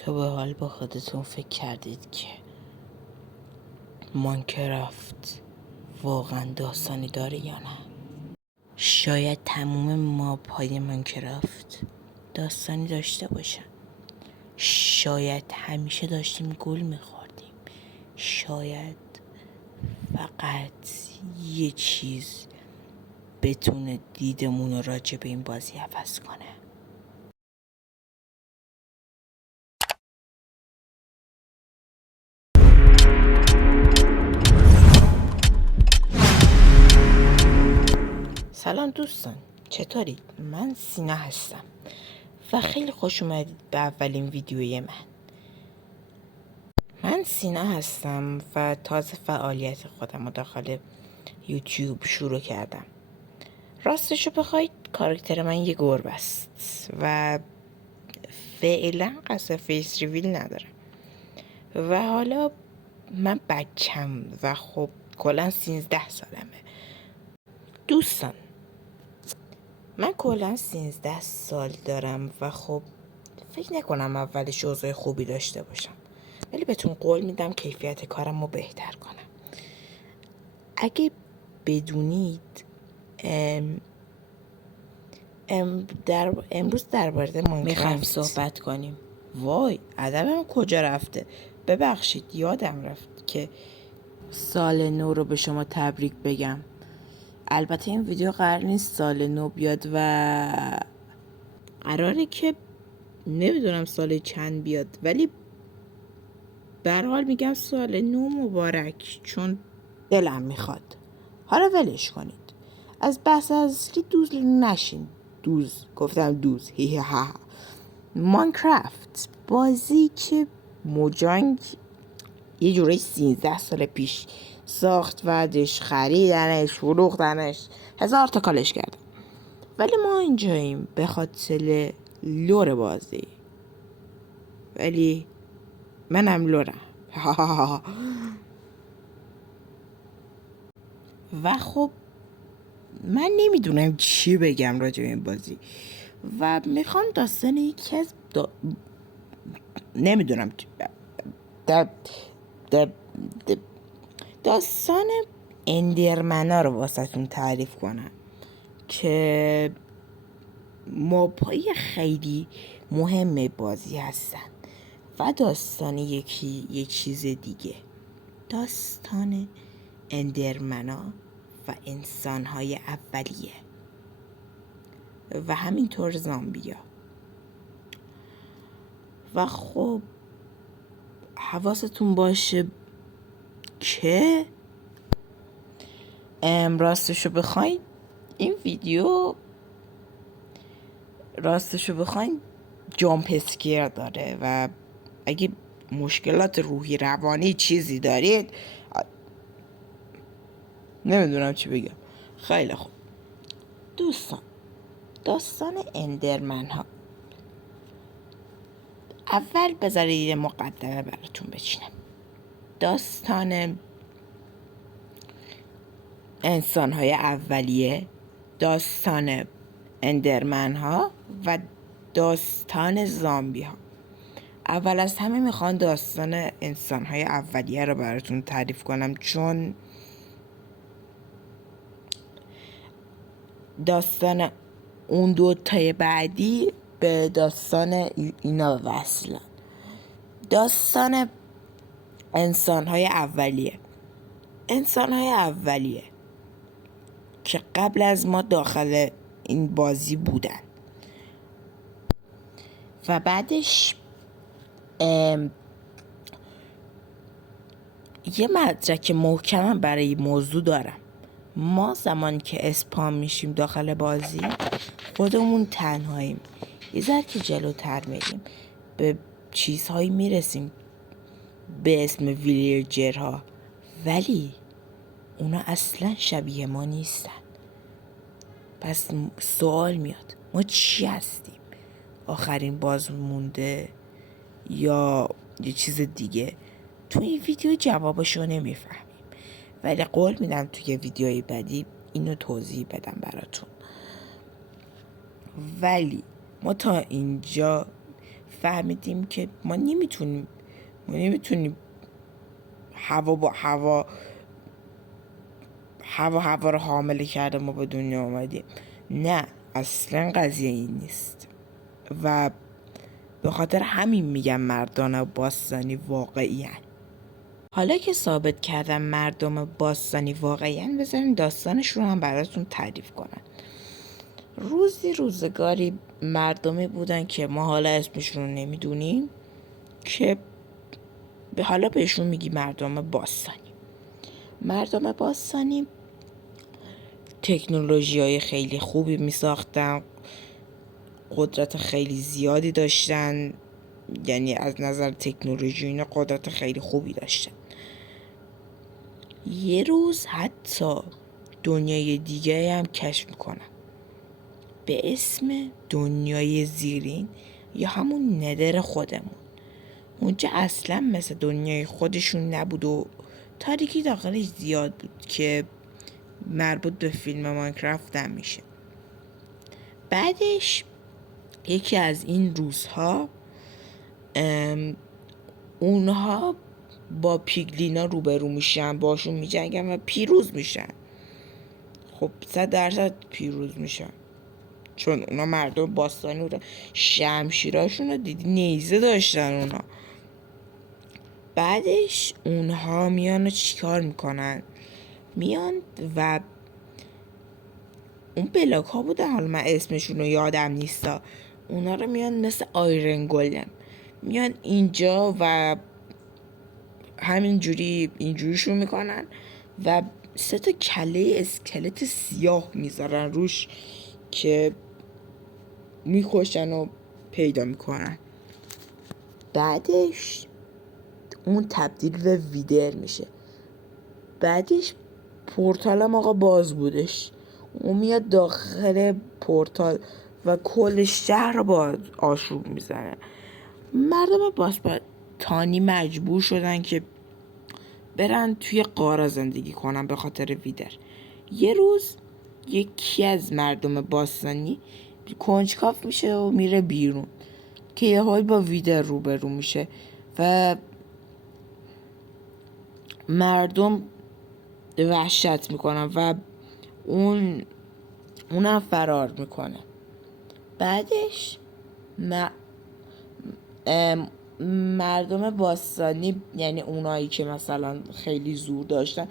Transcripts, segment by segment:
تو به حال با خودتون فکر کردید که ماینکرافت واقعا داستانی داره یا نه؟ شاید تموم ماب‌های ماینکرافت داستانی داشته باشن. شاید همیشه داشتیم گل میخوردیم. شاید فقط یه چیز بتونه دیدمون رو راجع به این بازی عوض کنه. سلام دوستان، چطورید؟ من سینا هستم و خیلی خوش اومدید به اولین ویدیوی من سینا هستم و تازه فعالیت خودم رو داخل یوتیوب شروع کردم. راستشو بخواید کاراکتر من یه گربه است و فعلا قصد فیس ریویل ندارم و حالا من بچم و خب کلا 13 سالمه. دوستان، من کلا 13 سال دارم و خب فکر نکنم اولش اوضاع خوبی داشته باشم، ولی بهتون قول میدم کیفیت کارم رو بهتر کنم. اگه بدونید امروز درباره ماینکرافت میخوایم صحبت کنیم. وای، ادبم کجا رفته؟ ببخشید یادم رفت که سال نو رو به شما تبریک بگم. البته این ویدیو قرار نیست سال نو بیاد و قراره که نمیدونم سال چند بیاد، ولی به هر حال میگم سال نو مبارک، چون دلم میخواد. حالا ولش کنید، از بحث اصلی دوز نشین. گفتم هی ها. ماینکرافت بازی که موجانگ یه جوری 13 سال پیش ساخت و خریدنش، فروختنش، 1000 تا کالش کردم، ولی ما اینجاییم به خاطر لور بازی. ولی منم لورم. و خب من نمیدونم چی بگم راجع به این بازی و میخوام داستان یکی از نمیدونم داستان اندرمنا رو واسهتون تعریف کنم که ماب‌های خیلی مهم بازی هستن و داستان یک چیز دیگه، داستان اندرمنا و انسان‌های اولیه و همینطور زامبیا. و خب حواستون باشه که راستشو بخواین جامپ اسکیر داره و اگه مشکلات روحی روانی چیزی دارید نمیدونم چی بگم. خیلی خوب دوستان، داستان اندرمن ها. اول بذارید یه مقدمه براتون بچینم. داستان انسان های اولیه، داستان اندرمن ها و داستان زامبی ها. اول از همه میخوام داستان انسان های اولیه رو براتون تعریف کنم، چون داستان اون دوتای بعدی به داستان اینا وصلن. داستان انسان های اولیه که قبل از ما داخل این بازی بودن و بعدش یه مدرک محکمم برای موضوع دارم. ما زمانی که اسپام میشیم داخل بازی خودمون تنهاییم. یه ذره که جلوتر میریم به چیزهایی میرسیم به اسم ویلیجرها، ولی اونا اصلا شبیه ما نیستن. پس سوال میاد ما چی هستیم؟ آخرین باز مونده یا یه چیز دیگه؟ تو این ویدیو جوابشو نمیفهمیم، ولی قول میدم توی ویدیوی بعدی اینو توضیح بدم براتون. ولی ما تا اینجا فهمیدیم که ما نمیتونیم هوا رو حامله کرده ما به دنیا آمدیم. نه، اصلا قضیه این نیست. و به خاطر همین میگم مردان باستانی واقعی هن. حالا که ثابت کردم مردم باستانی واقعی هن، بذارین داستانش رو هم براتون تعریف کنن. روزگاری مردمی بودن که ما حالا اسمشون رو نمیدونیم، که به حالا بهشون میگی مردم باستانی تکنولوژی های خیلی خوبی میساختن، قدرت خیلی زیادی داشتن، یعنی از نظر تکنولوژی اینا قدرت خیلی خوبی داشتن. یه روز حتی دنیای دیگه هم کشف میکنن به اسم دنیای زیرین یا همون ندر خودمون. اونجا اصلا مثل دنیای خودشون نبود و تاریکی داخلش زیاد بود که مربوط به فیلم ماینکرافت هم میشه. بعدش یکی از این روزها اونها با پیگلینا روبرو میشن، باشون میجنگن و پیروز میشن. خب 100% پیروز میشن، چون اونا مردم باستانی بودن. شمشیراشون رو دیدی نیزه داشتن اونا. بعدش اونها میان و چیکار میکنن؟ میان و اون بلاک ها بودن، حالا من اسمشون رو یادم نیستا، اونا رو میان مثل آیرن گولم میان اینجا و اینجوریشون میکنن و 3 کله اسکلت سیاه میذارن روش که میکشن و پیدا میکنن. بعدش اون تبدیل به ویدر میشه. بعدش پورتال هم آقا باز بودش، اون میاد داخل پورتال و کل شهر رو با آشوب میزنه. مردم باستانی مجبور شدن که برن توی قاره زندگی کنن به خاطر ویدر. یه روز یکی از مردم باستانی کنجکاو میشه و میره بیرون که یه حال با ویدر روبرو میشه و مردم وحشت میکنن و اونم فرار میکنه. بعدش مردم باستانی، یعنی اونایی که مثلا خیلی زور داشتن،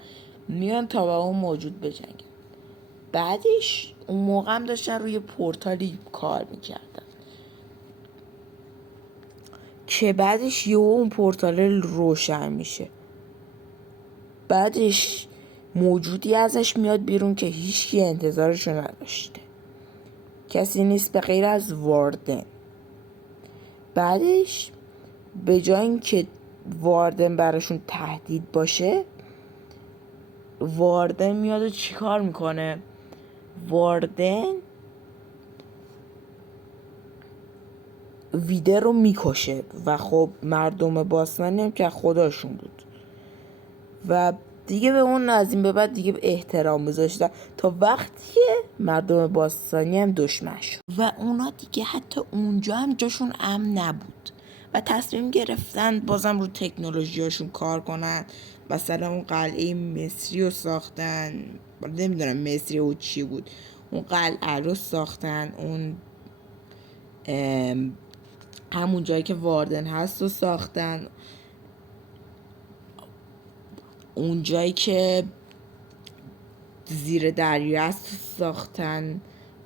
میان تا با اون موجود بجنگن. بعدش اون موقع هم داشتن روی پورتالی کار میکردن که بعدش اون پورتال روشن میشه. بعدش موجودی ازش میاد بیرون که هیچکی انتظارشو نداشته، کسی نیست به غیر از واردن. بعدش به جای اینکه واردن براشون تهدید باشه، واردن میاد و چیکار میکنه؟ واردن ویدر رو میکشه و خب مردم باستانی هم که خداشون بود و دیگه به اون از این به بعد دیگه احترام میذاشتن تا وقتی که مردم باستانی هم دشمن شد و اونا دیگه حتی اونجا هم جاشون امن نبود و تصمیم گرفتن بازم رو تکنولوژیاشون کار کنن. مثلا اون قلعه مصری رو ساختن، نمیدونم مصری او چی بود، اون قلعه رو ساختن، اون همون جایی که واردن هست رو ساختن، اون جایی که زیر دریا هست ساختن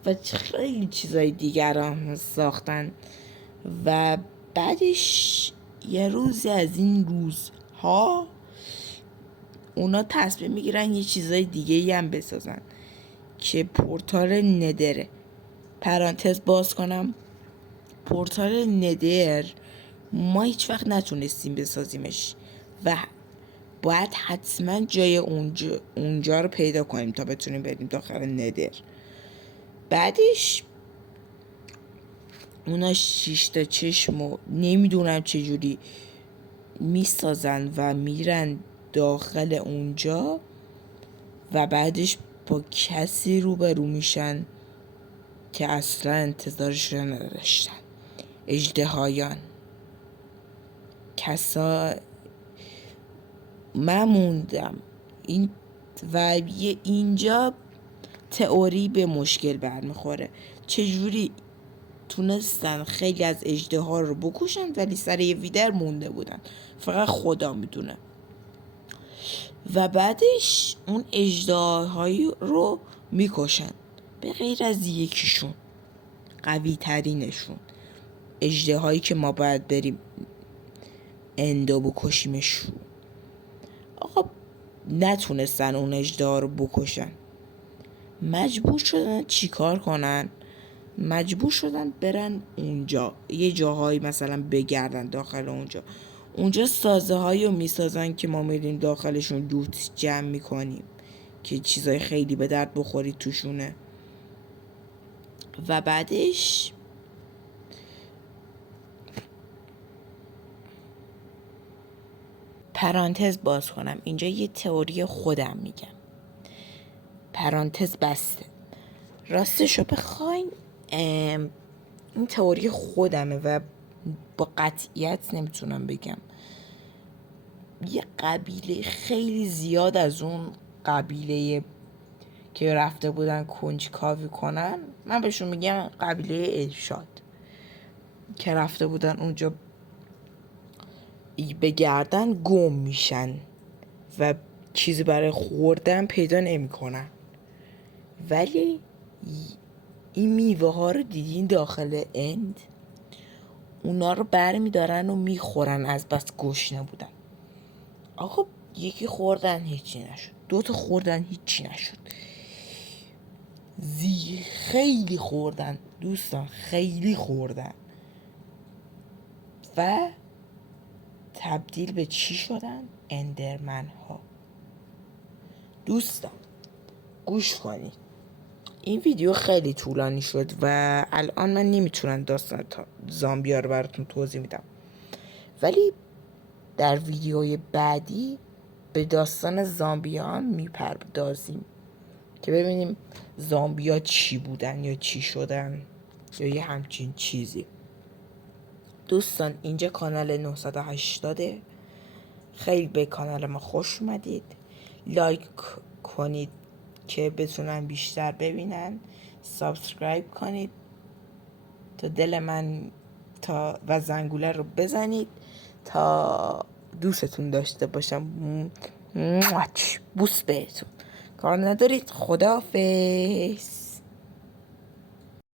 و خیلی چیزای دیگر هم ساختن. و بعدش یه روزی از این روزها اونا تصمیم میگیرن یه چیزای دیگه هم بسازن که پورتال ندره. پرانتز باز کنم، پورتال ندر ما هیچ وقت نتونستیم بسازیمش و باید حتما جای اونجا رو پیدا کنیم تا بتونیم بریم داخل ندر. بعدش اونا 6 تا چشم و نمیدونم چجوری میسازن و میرن داخل اونجا و بعدش با کسی روبرو میشن که اصلا انتظارش رو نداشتن. اژدهایان. کسا من موندم و اینجا تئوری به مشکل برمیخوره. چجوری تونستن خیلی از اژدها رو بکشن ولی سر یه ویدر مونده بودن، فقط خدا میدونه. و بعدش اون اژدهایی رو میکشن به غیر از یکیشون، قوی ترینشون، اژدهایی که ما باید بریم اندو بکشیمشون. آقا نتونستن اون اژدها رو بکشن، مجبور شدن چیکار کنن؟ مجبور شدن برن اونجا، یه جاهایی مثلا بگردن داخل اونجا سازه هایی رو میسازن که ما میریم داخلشون لوت جمع میکنیم که چیزای خیلی به درد بخوری توشونه. و بعدش پرانتز باز کنم، اینجا یه تئوری خودم میگم، پرانتز بسته. راستشو بخواین این تئوری خودمه و با قطعیت نمیتونم بگم. یه قبیله خیلی زیاد از اون قبیله که رفته بودن کنجکاوی کنن، من بهشون میگم قبیله ارشاد، که رفته بودن اونجا بگردن گم میشن و چیزی برای خوردن پیدا نمیکنن. ولی این میوه ها رو دیدین داخل اند، اونا رو برمیدارن و میخورن از بس گشنه بودن. آقا یکی خوردن هیچی نشد، 2 تا خوردن هیچی نشد، خیلی خوردن دوستان، خیلی خوردن و تبدیل به چی شدن؟ اندرمن ها. دوستان گوش کنید، این ویدیو خیلی طولانی شد و الان من نمیتونم داستان زامبیا رو براتون توضیح میدم، ولی در ویدیوی بعدی به داستان زامبیا هم میپردازیم که ببینیم زامبیا چی بودن یا چی شدن یا یه همچین چیزی. دوستان اینجا کانال 980، خیلی به کانال ما خوش اومدید. لایک کنید که بتونن بیشتر ببینن، سابسکرایب کنید تا دل من و زنگوله رو بزنید تا دوستتون داشته باشم. بوس بهتون، کار ندارید. خداحافظ.